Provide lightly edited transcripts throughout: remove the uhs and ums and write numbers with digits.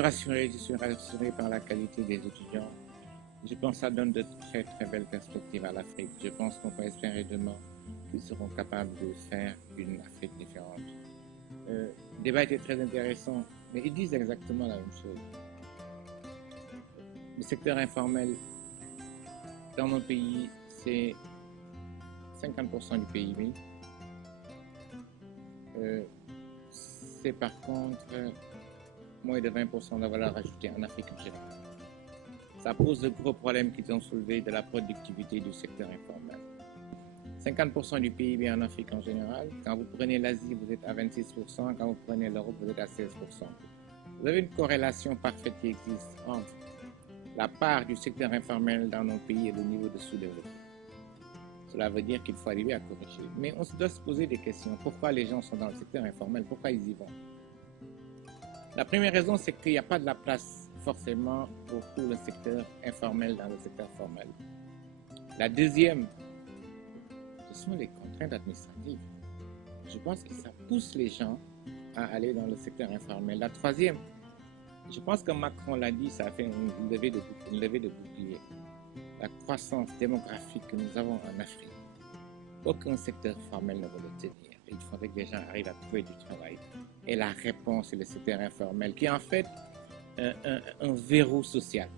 suis rassuré par la qualité des étudiants. Je pense que ça donne de très très belles perspectives à l'Afrique. Je pense qu'on peut espérer demain qu'ils seront capables de faire une Afrique différente. Le débat était très intéressant, mais ils disent exactement la même chose. Le secteur informel dans mon pays, c'est 50% du PIB. C'est par contre moins de 20% de la valeur ajoutée en Afrique en général. Ça pose de gros problèmes qui sont soulevés de la productivité du secteur informel. 50% du PIB en Afrique en général. Quand vous prenez l'Asie, vous êtes à 26%. Quand vous prenez l'Europe, vous êtes à 16%. Vous avez une corrélation parfaite qui existe entre la part du secteur informel dans nos pays et le niveau de sous-développement. Cela veut dire qu'il faut arriver à corriger. Mais on doit se poser des questions. Pourquoi les gens sont dans le secteur informel? Pourquoi ils y vont? La première raison, c'est qu'il n'y a pas de la place forcément pour tout le secteur informel dans le secteur formel. La deuxième, ce sont les contraintes administratives. Je pense que ça pousse les gens à aller dans le secteur informel. La troisième, je pense que Macron l'a dit, ça a fait une levée de bouclier. La croissance démographique que nous avons en Afrique, aucun secteur formel ne va le tenir. Il faudrait que les gens arrivent à trouver du travail. Et la réponse, c'est le secteur informel, qui est en fait un verrou social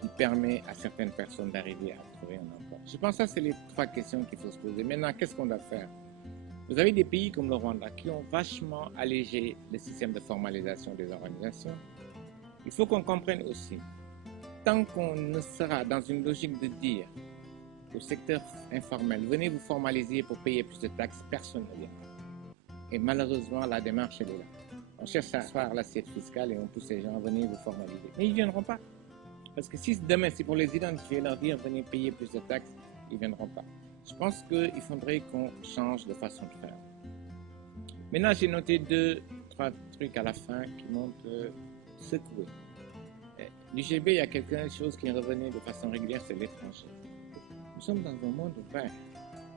qui permet à certaines personnes d'arriver à trouver un emploi. Je pense que ça, c'est les trois questions qu'il faut se poser. Maintenant, qu'est-ce qu'on doit faire? Vous avez des pays comme le Rwanda qui ont vachement allégé le système de formalisation des organisations. Il faut qu'on comprenne aussi, tant qu'on ne sera dans une logique de dire au secteur informel, venez vous formaliser pour payer plus de taxes, personne ne vient. Et malheureusement, la démarche, elle est là. On cherche à asseoir l'assiette fiscale et on pousse les gens à venir vous formaliser. Mais ils ne viendront pas. Parce que si demain, c'est pour les identifier, leur dire venez payer plus de taxes, ils ne viendront pas. Je pense qu'il faudrait qu'on change de façon de faire. Maintenant, j'ai noté 2-3 trucs à la fin qui m'ont secoué. L'UGB, il y a quelque chose qui revenait de façon régulière, c'est l'étranger. Nous sommes dans un monde ouvert.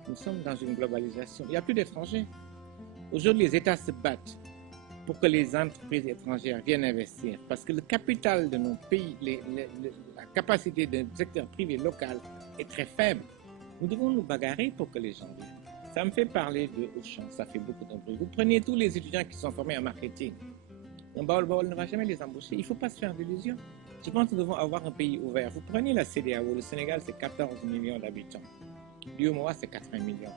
Nous sommes dans une globalisation. Il n'y a plus d'étrangers. Aujourd'hui, les États se battent pour que les entreprises étrangères viennent investir. Parce que le capital de nos pays, la capacité du secteur privé local est très faible. Nous devons nous bagarrer pour que les gens viennent. Ça me fait parler de Auchan, ça fait beaucoup de bruit. Vous prenez tous les étudiants qui sont formés en marketing. Un Baol ne va jamais les embaucher. Il ne faut pas se faire d'illusions. Je pense que nous devons avoir un pays ouvert. Vous prenez la CEDEAO, le Sénégal, c'est 14 millions d'habitants. L'UEMOA, c'est 80 millions.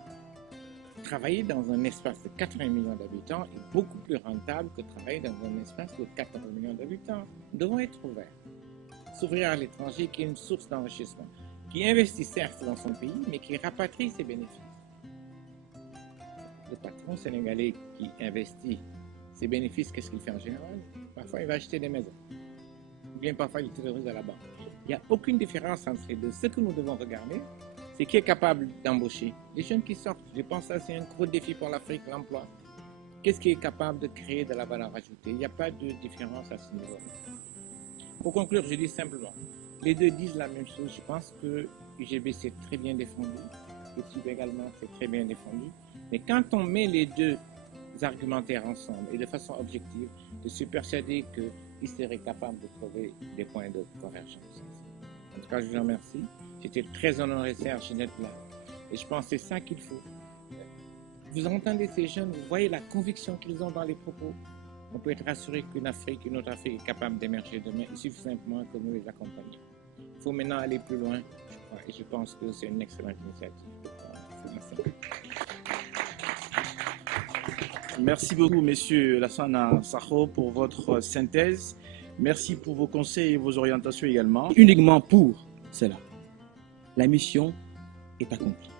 Travailler dans un espace de 80 millions d'habitants est beaucoup plus rentable que travailler dans un espace de 14 millions d'habitants. Nous devons être ouverts. S'ouvrir à l'étranger qui est une source d'enrichissement, qui investit certes dans son pays, mais qui rapatrie ses bénéfices. Le patron sénégalais qui investit ses bénéfices, qu'est-ce qu'il fait en général? Parfois, il va acheter des maisons. Ou bien parfois, il terrorise à la banque. Il n'y a aucune différence entre les deux. Ce que nous devons regarder, c'est qui est capable d'embaucher. Les jeunes qui sortent, je pense que ça, c'est un gros défi pour l'Afrique, l'emploi. Qu'est-ce qui est capable de créer de la valeur ajoutée? Il n'y a pas de différence à ce niveau-là. Pour conclure, je dis simplement, les deux disent la même chose. Je pense que l'UGB s'est très bien défendu. Le TIB également s'est très bien défendu. Mais quand on met les deux argumentaires ensemble et de façon objective, je suis persuadé qu'ils seraient capables de trouver des points de convergence. En tout cas, je vous remercie. J'étais très honoré, Serge, d'être là. Et je pense que c'est ça qu'il faut. Vous entendez ces jeunes, vous voyez la conviction qu'ils ont dans les propos. On peut être rassuré qu'une autre Afrique est capable d'émerger demain. Il suffit simplement que nous les accompagnions. Il faut maintenant aller plus loin, je crois, et je pense que c'est une excellente initiative. Merci beaucoup, Monsieur Lassana Sakho, pour votre synthèse. Merci pour vos conseils et vos orientations également. Uniquement pour cela, la mission est accomplie.